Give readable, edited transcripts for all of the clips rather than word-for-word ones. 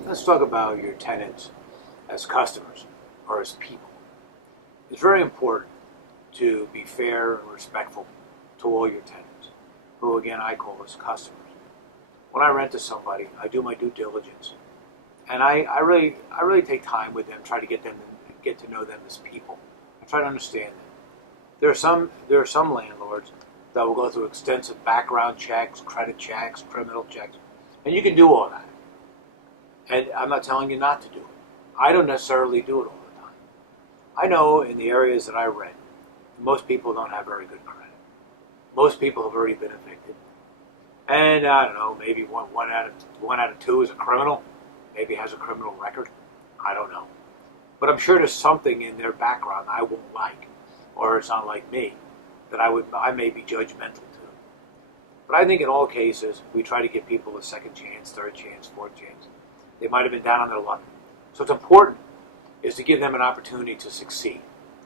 Let's talk about your tenants as customers or as people. It's very important to be fair and respectful to all your tenants, who again I call as customers. When I rent to somebody, I do my due diligence, and I really take time with them, try to get to know them as people. I try to understand them. There are some landlords that will go through extensive background checks, credit checks, criminal checks, and you can do all that. And I'm not telling you not to do it. I don't necessarily do it all the time. I know in the areas that I rent, most people don't have very good credit. Most people have already been evicted. And I don't know, maybe one out of two is a criminal, maybe has a criminal record. I don't know. But I'm sure there's something in their background I won't like, or it's not like me, that I may be judgmental to. But I think in all cases, we try to give people a second chance, third chance, fourth chance. They might have been down on their luck. So it's important is to give them an opportunity to succeed.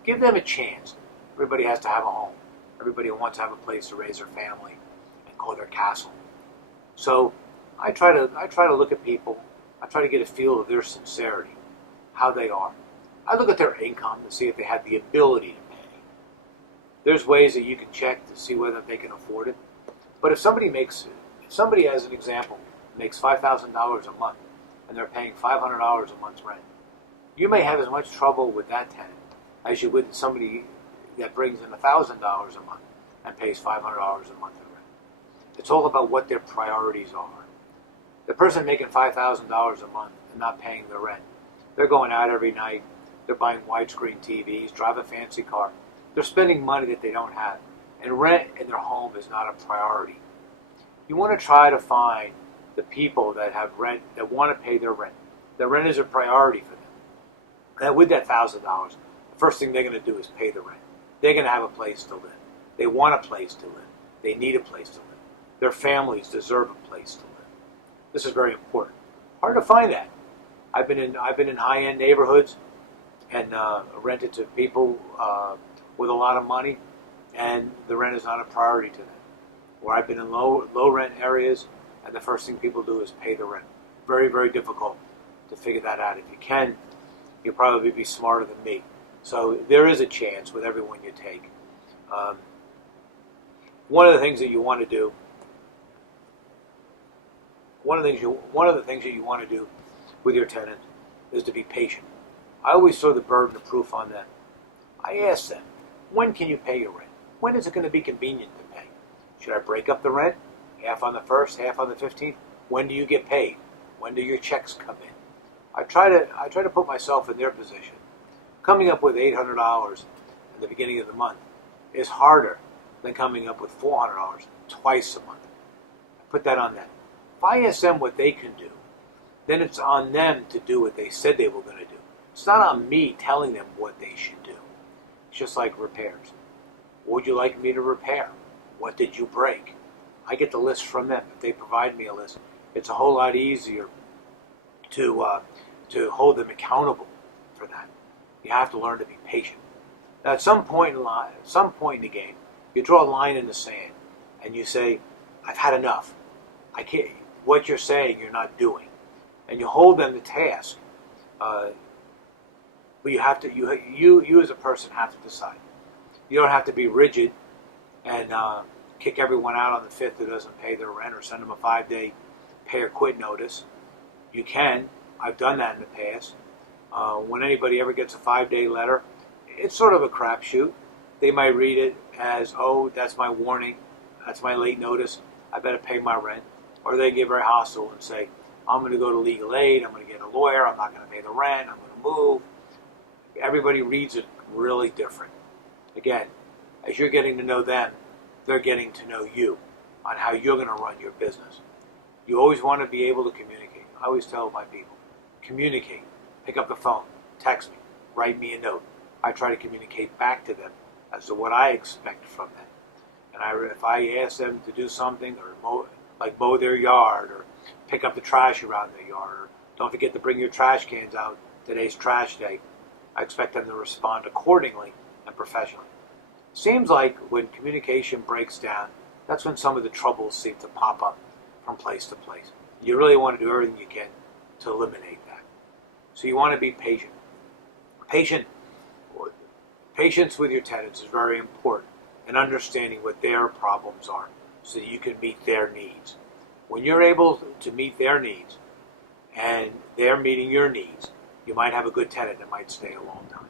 Give them a chance. Everybody has to have a home. Everybody wants to have a place to raise their family and call their castle. So I try to look at people. I try to get a feel of their sincerity, how they are. I look at their income to see if they have the ability to pay. There's ways that you can check to see whether they can afford it. But if somebody, as an example, makes $5,000 a month, and they're paying $500 a month's rent, you may have as much trouble with that tenant as you would somebody that brings in $1,000 a month and pays $500 a month in rent. It's all about what their priorities are. The person making $5,000 a month and not paying their rent, they're going out every night, they're buying widescreen TVs, drive a fancy car. They're spending money that they don't have. And rent in their home is not a priority. You want to try to find the people that have rent, that want to pay their rent. The rent is a priority for them. And with that $1,000, the first thing they're going to do is pay the rent. They're going to have a place to live. They want a place to live. They need a place to live. Their families deserve a place to live. This is very important. Hard to find that. I've been in high-end neighborhoods and rented to people with a lot of money, and the rent is not a priority to them. Where I've been in low rent areas, and the first thing people do is pay the rent. Very, very difficult to figure that out. If you can, you'll probably be smarter than me. So there is a chance with everyone you take. One of the things that you want to do, one of the things that you want to do with your tenant is to be patient. I always throw the burden of proof on them. I ask them, when can you pay your rent? When is it going to be convenient to pay? Should I break up the rent? Half on the 1st, half on the 15th? When do you get paid? When do your checks come in? I try to put myself in their position. Coming up with $800 in the beginning of the month is harder than coming up with $400 twice a month. I put that on them. If I ask them what they can do, then it's on them to do what they said they were going to do. It's not on me telling them what they should do. It's just like repairs. What would you like me to repair? What did you break? I get the list from them. If they provide me a list, it's a whole lot easier to hold them accountable for that. You have to learn to be patient. Now, at some point in the game, you draw a line in the sand and you say, "I've had enough. I can't. What you're saying, you're not doing," and you hold them to task. But you have to. You as a person have to decide. You don't have to be rigid and kick everyone out on the 5th who doesn't pay their rent, or send them a 5-day pay or quit notice. You can. I've done that in the past. When anybody ever gets a 5-day letter, it's sort of a crapshoot. They might read it as, "Oh, that's my warning. That's my late notice. I better pay my rent." Or they get very hostile and say, "I'm going to go to legal aid. I'm going to get a lawyer. I'm not going to pay the rent. I'm going to move." Everybody reads it really different. Again, as you're getting to know them, they're getting to know you on how you're going to run your business. You always want to be able to communicate. I always tell my people, communicate. Pick up the phone, text me, write me a note. I try to communicate back to them as to what I expect from them. And if I ask them to do something, or mow their yard, or pick up the trash around their yard, or don't forget to bring your trash cans out, today's trash day, I expect them to respond accordingly and professionally. Seems like when communication breaks down, that's when some of the troubles seem to pop up from place to place. You really want to do everything you can to eliminate that. So you want to be patient. Patience with your tenants is very important, and understanding what their problems are so that you can meet their needs. When you're able to meet their needs and they're meeting your needs, you might have a good tenant that might stay a long time.